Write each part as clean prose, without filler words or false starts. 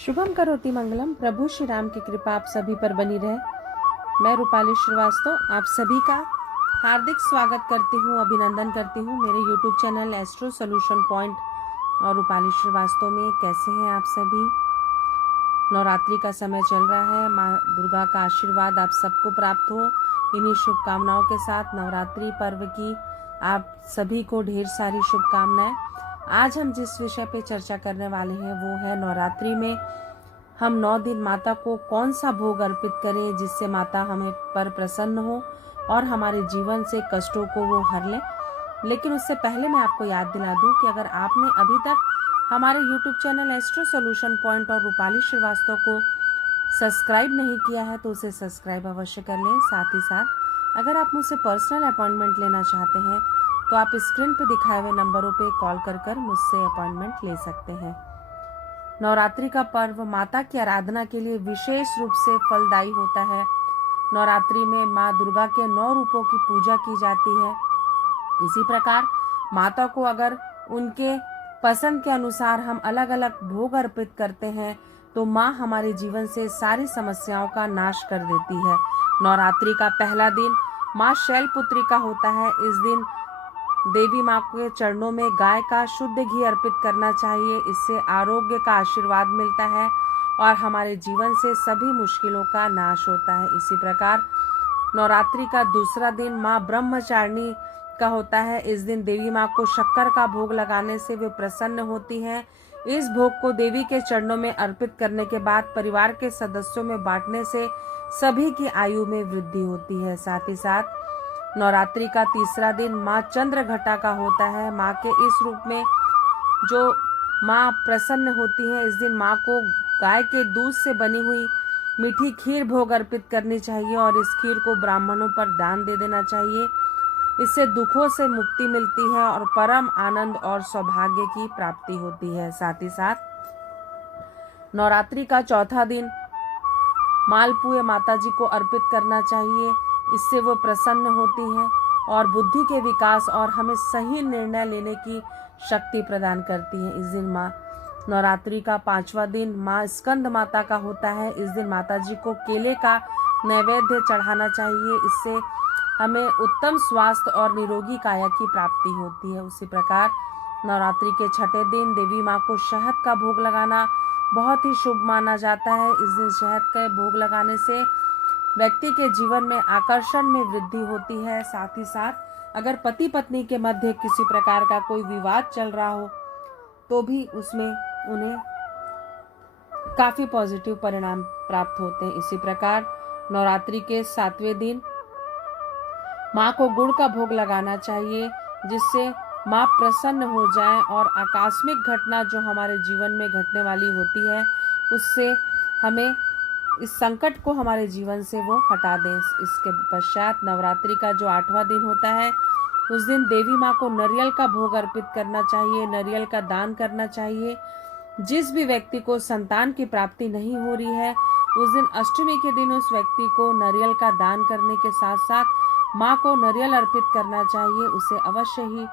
शुभम करोति मंगलम। प्रभु श्री राम की कृपा आप सभी पर बनी रहे। मैं रूपाली श्रीवास्तव आप सभी का हार्दिक स्वागत करती हूँ, अभिनंदन करती हूँ मेरे YouTube channel astro solution point और रूपाली श्रीवास्तव में। कैसे हैं आप सभी? नवरात्रि का समय चल रहा है, माँ दुर्गा का आशीर्वाद आप सबको प्राप्त हो। इन्हीं शुभकामनाओं के साथ नवरात्रि पर्व की आप सभी को ढेर सारी शुभकामनाएं। आज हम जिस विषय पे चर्चा करने वाले हैं वो है नवरात्रि में हम 9 दिन माता को कौन सा भोग अर्पित करें जिससे माता हमें पर प्रसन्न हो और हमारे जीवन से कष्टों को वो हर ले। लेकिन उससे पहले मैं आपको याद दिला दूं कि अगर आपने अभी तक हमारे YouTube channel astro solution point और रूपाली श्रीवास्तव को सब्सक्राइब नहीं किया है तो उसे सब्सक्राइब अवश्य कर लें। साथ ही साथ अगर आप मुझसे पर्सनल अपॉइंटमेंट लेना चाहते हैं तो आप स्क्रीन पर दिखाए हुए नंबरों पर कॉल कर मुझसे अपॉइंटमेंट ले सकते हैं। नवरात्रि का पर्व माता की आराधना के लिए विशेष रूप से फलदायी होता है। नवरात्रि में माँ दुर्गा के 9 रूपों की पूजा की जाती है। इसी प्रकार माता को अगर उनके पसंद के अनुसार हम अलग अलग भोग अर्पित करते हैं तो माँ हमारे जीवन से सारी समस्याओं का नाश कर देती है। नवरात्रि का पहला दिन माँ शैलपुत्री का होता है। इस दिन देवी माँ के चरणों में गाय का शुद्ध घी अर्पित करना चाहिए। इससे आरोग्य का आशीर्वाद मिलता है और हमारे जीवन से सभी मुश्किलों का नाश होता है। इसी प्रकार नवरात्रि का दूसरा दिन माँ ब्रह्मचारिणी का होता है। इस दिन देवी माँ को शक्कर का भोग लगाने से वे प्रसन्न होती हैं। इस भोग को देवी के चरणों में अर्पित करने के बाद परिवार के सदस्यों में बांटने से सभी की आयु में वृद्धि होती है। साथ ही साथ नवरात्रि का तीसरा दिन माँ चंद्रघटा का होता है। माँ के इस रूप में जो माँ प्रसन्न होती है, इस दिन माँ को गाय के दूध से बनी हुई मीठी खीर भोग अर्पित करनी चाहिए और इस खीर को ब्राह्मणों पर दान दे देना चाहिए। इससे दुखों से मुक्ति मिलती है और परम आनंद और सौभाग्य की प्राप्ति होती है। साथ ही साथ नवरात्रि का चौथा दिन मालपुए माता जी को अर्पित करना चाहिए। इससे वो प्रसन्न होती हैं और बुद्धि के विकास और हमें सही निर्णय लेने की शक्ति प्रदान करती हैं। इस दिन माँ नवरात्रि का 5वां दिन माँ स्कंद माता का होता है। इस दिन माता जी को केले का नैवेद्य चढ़ाना चाहिए। इससे हमें उत्तम स्वास्थ्य और निरोगी काया की प्राप्ति होती है। उसी प्रकार नवरात्रि के छठे दिन देवी माँ को शहद का भोग लगाना बहुत ही शुभ माना जाता है। इस दिन शहद का भोग लगाने से व्यक्ति के जीवन में आकर्षण में वृद्धि होती है। साथ ही साथ अगर पति पत्नी के मध्य किसी प्रकार का कोई विवाद चल रहा हो तो भी उसमें उन्हें काफी पॉजिटिव परिणाम प्राप्त होते हैं। इसी प्रकार नवरात्रि के 7वें दिन माँ को गुड़ का भोग लगाना चाहिए जिससे माँ प्रसन्न हो जाए और आकस्मिक घटना जो हमारे जीवन में घटने वाली होती है उससे हमें इस संकट को हमारे जीवन से वो हटा दें। इसके पश्चात नवरात्रि का जो 8वां दिन होता है उस दिन देवी माँ को नारियल का भोग अर्पित करना चाहिए, नारियल का दान करना चाहिए। जिस भी व्यक्ति को संतान की प्राप्ति नहीं हो रही है उस दिन अष्टमी के दिन उस व्यक्ति को नारियल का दान करने के साथ साथ माँ को नारियल अर्पित करना चाहिए। उसे अवश्य ही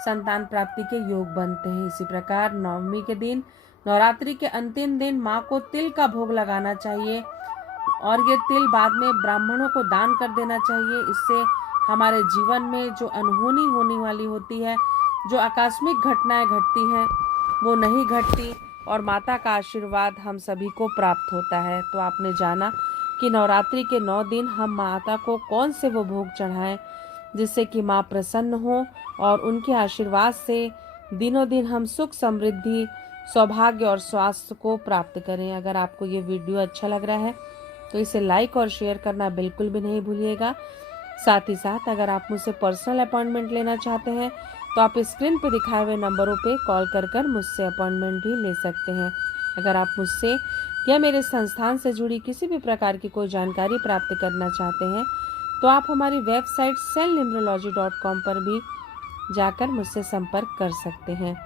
संतान प्राप्ति के योग बनते हैं। इसी प्रकार नवमी के दिन नवरात्रि के अंतिम दिन माँ को तिल का भोग लगाना चाहिए और ये तिल बाद में ब्राह्मणों को दान कर देना चाहिए। इससे हमारे जीवन में जो अनहोनी होने वाली होती है, जो आकस्मिक घटनाएं घटती हैं वो नहीं घटती और माता का आशीर्वाद हम सभी को प्राप्त होता है। तो आपने जाना कि नवरात्रि के 9 दिन हम माता को कौन से वो भोग चढ़ाएं जिससे कि माँ प्रसन्न हो और उनके आशीर्वाद से दिनों दिन हम सुख समृद्धि सौभाग्य और स्वास्थ्य को प्राप्त करें। अगर आपको ये वीडियो अच्छा लग रहा है तो इसे लाइक और शेयर करना बिल्कुल भी नहीं भूलिएगा। साथ ही साथ अगर आप मुझसे पर्सनल अपॉइंटमेंट लेना चाहते हैं तो आप स्क्रीन पर दिखाए हुए नंबरों पे कॉल कर मुझसे अपॉइंटमेंट भी ले सकते हैं। अगर आप मुझसे या मेरे संस्थान से जुड़ी किसी भी प्रकार की कोई जानकारी प्राप्त करना चाहते हैं तो आप हमारी वेबसाइट cellnumerology.com पर भी जाकर मुझसे संपर्क कर सकते हैं।